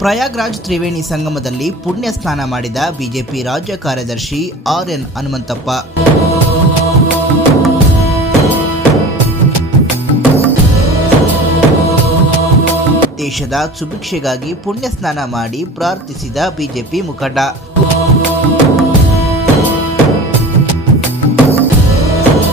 ಪ್ರಯಾಗ್ರಾಜ್ ತ್ರಿವೇಣಿ ಸಂಗಮದಲ್ಲಿ ಪುಣ್ಯ ಸ್ನಾನ ಮಾಡಿದ ಬಿಜೆಪಿ ರಾಜ್ಯ ಕಾರ್ಯದರ್ಶಿ ಆರ್.ಎನ್. ಹನುಮಂತಪ್ಪ. ದೇಶದ ಸುಭಿಕ್ಷೆಗಾಗಿ ಪುಣ್ಯ ಸ್ನಾನ ಮಾಡಿ ಪ್ರಾರ್ಥಿಸಿದ ಬಿಜೆಪಿ ಮುಖಂಡ.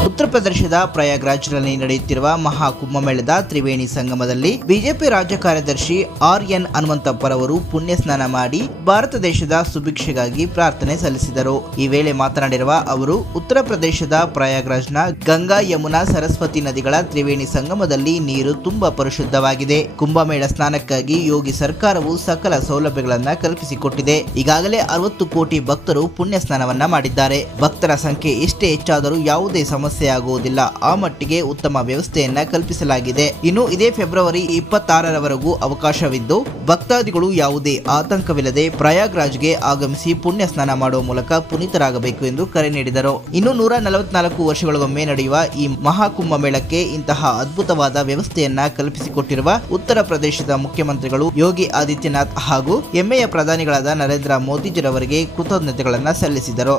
ಉತ್ತರ ಪ್ರದೇಶದ ಪ್ರಯಾಗ್ರಾಜ್ನಲ್ಲಿ ನಡೆಯುತ್ತಿರುವ ಮಹಾ ಕುಂಭಮೇಳದ ತ್ರಿವೇಣಿ ಸಂಗಮದಲ್ಲಿ ಬಿಜೆಪಿ ರಾಜ್ಯ ಕಾರ್ಯದರ್ಶಿ ಆರ್.ಎನ್. ಹನುಮಂತಪ್ಪರವರು ಪುಣ್ಯ ಸ್ನಾನ ಮಾಡಿ ಭಾರತ ದೇಶದ ಸುಭಿಕ್ಷೆಗಾಗಿ ಪ್ರಾರ್ಥನೆ ಸಲ್ಲಿಸಿದರು. ಈ ವೇಳೆ ಮಾತನಾಡಿರುವ ಅವರು, ಉತ್ತರ ಪ್ರದೇಶದ ಪ್ರಯಾಗ್ರಾಜ್ನ ಗಂಗಾ, ಯಮುನಾ, ಸರಸ್ವತಿ ನದಿಗಳ ತ್ರಿವೇಣಿ ಸಂಗಮದಲ್ಲಿ ನೀರು ತುಂಬಾ ಪರಿಶುದ್ಧವಾಗಿದೆ. ಕುಂಭಮೇಳ ಸ್ನಾನಕ್ಕಾಗಿ ಯೋಗಿ ಸರ್ಕಾರವು ಸಕಲ ಸೌಲಭ್ಯಗಳನ್ನು ಕಲ್ಪಿಸಿಕೊಟ್ಟಿದೆ. ಈಗಾಗಲೇ 60 ಕೋಟಿ ಭಕ್ತರು ಪುಣ್ಯ ಸ್ನಾನವನ್ನ ಮಾಡಿದ್ದಾರೆ. ಭಕ್ತರ ಸಂಖ್ಯೆ ಎಷ್ಟೇ ಹೆಚ್ಚಾದರೂ ಯಾವುದೇ ಸಮಸ್ಯೆ ಆಗುವುದಿಲ್ಲ. ಆ ಮಟ್ಟಿಗೆ ಉತ್ತಮ ವ್ಯವಸ್ಥೆಯನ್ನ ಕಲ್ಪಿಸಲಾಗಿದೆ. ಇನ್ನು ಇದೇ ಫೆಬ್ರವರಿ 26ರವರೆಗೂ ಅವಕಾಶವಿದ್ದು ಭಕ್ತಾದಿಗಳು ಯಾವುದೇ ಆತಂಕವಿಲ್ಲದೆ ಪ್ರಯಾಗ್ರಾಜ್ಗೆ ಆಗಮಿಸಿ ಪುಣ್ಯ ಸ್ನಾನ ಮಾಡುವ ಮೂಲಕ ಪುನೀತರಾಗಬೇಕು ಎಂದು ಕರೆ ನೀಡಿದರು. ಇನ್ನು 144 ವರ್ಷಗಳಿಗೊಮ್ಮೆ ನಡೆಯುವ ಈ ಮಹಾಕುಂಭ ಮೇಳಕ್ಕೆ ಇಂತಹ ಅದ್ಭುತವಾದ ವ್ಯವಸ್ಥೆಯನ್ನ ಕಲ್ಪಿಸಿಕೊಟ್ಟಿರುವ ಉತ್ತರ ಪ್ರದೇಶದ ಮುಖ್ಯಮಂತ್ರಿಗಳು ಯೋಗಿ ಆದಿತ್ಯನಾಥ್ ಹಾಗೂ ಹೆಮ್ಮೆಯ ಪ್ರಧಾನಿಗಳಾದ ನರೇಂದ್ರ ಮೋದಿಜಿರವರಿಗೆ ಕೃತಜ್ಞತೆಗಳನ್ನು ಸಲ್ಲಿಸಿದರು.